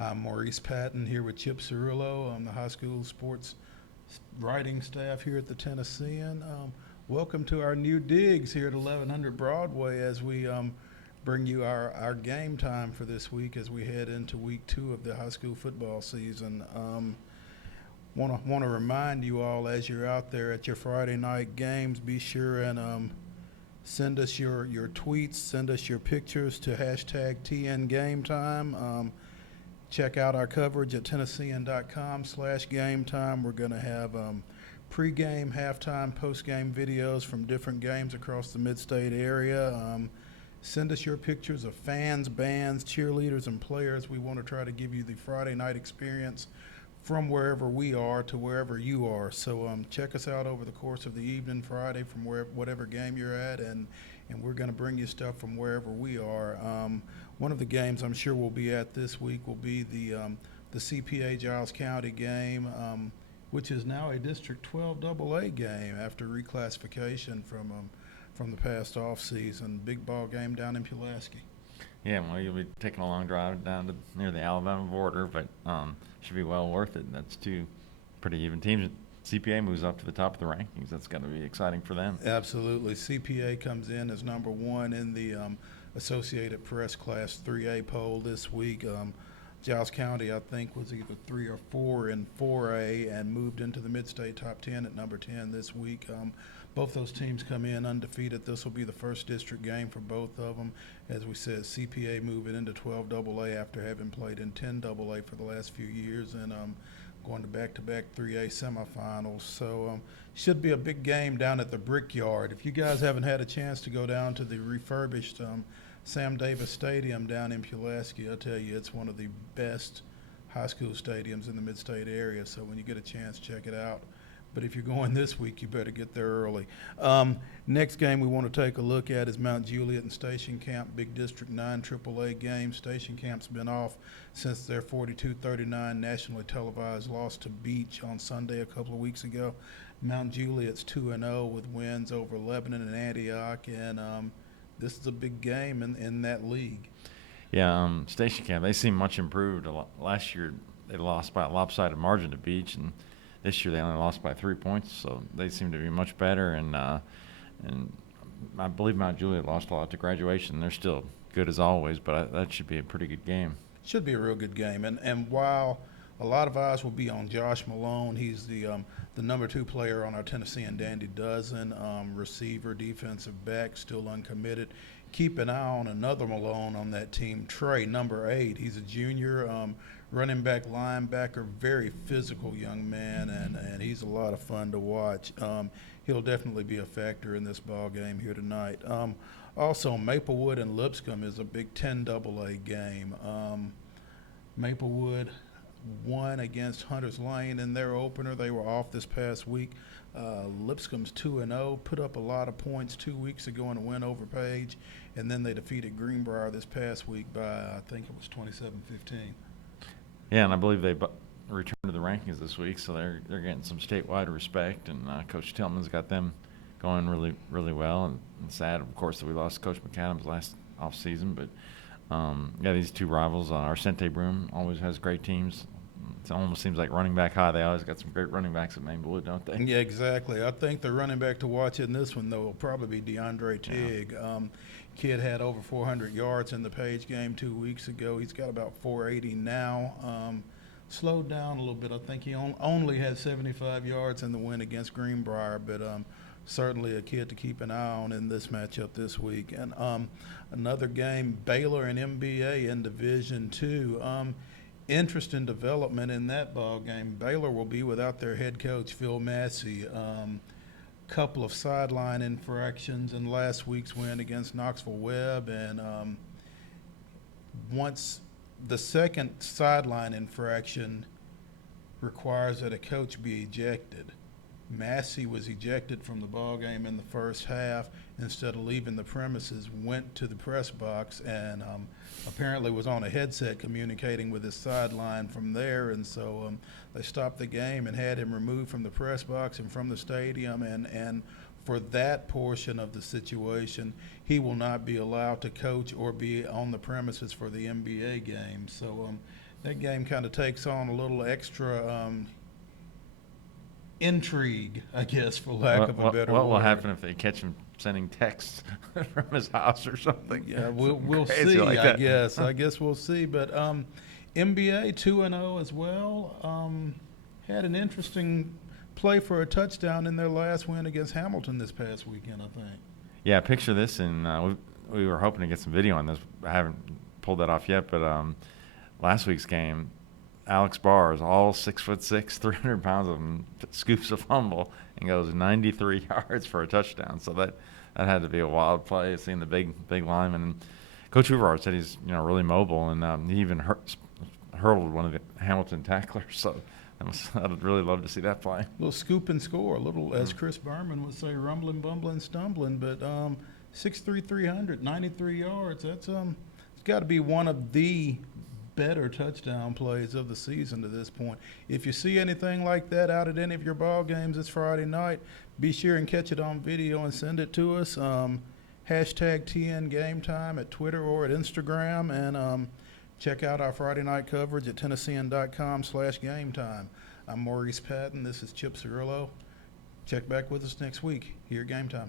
I'm Maurice Patton here with Chip Cirillo. I'm the high school sports writing staff here at the Tennessean. Welcome to our new digs here at 1100 Broadway as we bring you our game time for this week as we head into week 2 of the high school football season. Want to remind you all as you're out there at your Friday night games, be sure and send us your tweets, send us your pictures to hashtag TNGameTime. Check out our coverage at Tennessean.com/gametime. We're going to have pregame, halftime, postgame videos from different games across the mid-state area. Send us your pictures of fans, bands, cheerleaders, and players. We want to try to give you the Friday night experience from wherever we are to wherever you are. So check us out over the course of the evening Friday from whatever game you're at, and we're going to bring you stuff from wherever we are. One of the games I'm sure we'll be at this week will be the CPA-Giles County game, which is now a District 12 AA game after reclassification from the past off-season. Big ball game down in Pulaski. Yeah, well, you'll be taking a long drive down to near the Alabama border, but should be well worth it. That's two pretty even teams. CPA moves up to the top of the rankings. That's got to be exciting for them. Absolutely. CPA comes in as number 1 in the Associated Press Class 3A poll this week. Giles County, I think, was either 3 or 4 in 4A and moved into the Mid-State Top 10 at number 10 this week. Both those teams come in undefeated. This will be the first district game for both of them. As we said, CPA moving into 12 AA after having played in 10 AA for the last few years and going to back-to-back 3A semifinals. So should be a big game down at the Brickyard. If you guys haven't had a chance to go down to the refurbished Sam Davis Stadium down in Pulaski, I'll tell you, it's one of the best high school stadiums in the mid-state area. So when you get a chance, check it out. But if you're going this week, you better get there early. Next game we want to take a look at is Mount Juliet-Station Camp, Big District 9 AAA game. Station Camp's been off since their 42-39 nationally televised loss to Beach on Sunday a couple of weeks ago. Mount Juliet's 2-0 with wins over Lebanon and Antioch, and this is a big game in that league. Yeah, Station Camp, they seem much improved. Last year they lost by a lopsided margin to Beach, and this year they only lost by 3 points, so they seem to be much better. And I believe Mount Juliet lost a lot to Graduation. They're still good as always, but that should be a pretty good game. Should be a real good game. And while a lot of eyes will be on Josh Malone, he's the number 2 player on our Tennessean Dandy Dozen, receiver, defensive back, still uncommitted. Keep an eye on another Malone on that team, Trey, number 8. He's a junior, running back, linebacker, very physical young man, and he's a lot of fun to watch. He'll definitely be a factor in this ball game here tonight. Also, Maplewood and Lipscomb is a Big 10 AA game. Maplewood won against Hunters Lane in their opener. They were off this past week. Lipscomb's 2-0, put up a lot of points 2 weeks ago in a win over Page, and then they defeated Greenbrier this past week by, I think it was 27-15. Yeah, and I believe they returned to the rankings this week, so they're getting some statewide respect, and Coach Tillman's got them going really, really well. And sad, of course, that we lost Coach McAdams last offseason, but yeah, these two rivals, Arcente Broom always has great teams. It almost seems like running back high. They always got some great running backs at Maplewood, don't they? Yeah, exactly. I think the running back to watch in this one, though, will probably be DeAndre Tigg. Yeah. Kid had over 400 yards in the Page game 2 weeks ago. He's got about 480 now. Slowed down a little bit. I think he only had 75 yards in the win against Greenbrier, but certainly a kid to keep an eye on in this matchup this week. And another game, Baylor and MBA in Division II. Interesting development in that ball game. Baylor will be without their head coach, Phil Massey. Couple of sideline infractions in last week's win against Knoxville Webb, and once the second sideline infraction requires that a coach be ejected. Massey was ejected from the ball game in the first half. Instead of leaving the premises, went to the press box and apparently was on a headset communicating with his sideline from there. And so they stopped the game and had him removed from the press box and from the stadium. And for that portion of the situation, he will not be allowed to coach or be on the premises for the NBA game. So that game kind of takes on a little extra intrigue, I guess, for lack of a better word. What will happen if they catch him sending texts from his house or something? Yeah, we'll Crazy see. like I that. guess. I guess we'll see. But NBA 2-0 as well. Had an interesting play for a touchdown in their last win against Hamilton this past weekend, I think. Yeah, picture this, and we were hoping to get some video on this. I haven't pulled that off yet, but last week's game, Alex Barrs, all 6'6", 300 pounds of him, scoops a fumble and goes 93 yards for a touchdown. So that had to be a wild play, seeing the big lineman. And Coach Hoover said he's really mobile, and he even hurled one of the Hamilton tacklers. So I'd really love to see that play. A little scoop and score, a little, as Chris Berman would say, rumbling, bumbling, stumbling. But 6'3", 300, 93 yards. That's it's got to be one of the better touchdown plays of the season to this point. If you see anything like that out at any of your ball games this Friday night, be sure and catch it on video and send it to us. Hashtag TN GameTime at Twitter or at Instagram, and check out our Friday night coverage at Tennessean.com/GameTime. I'm Maurice Patton. This is Chip Cirillo. Check back with us next week here at GameTime.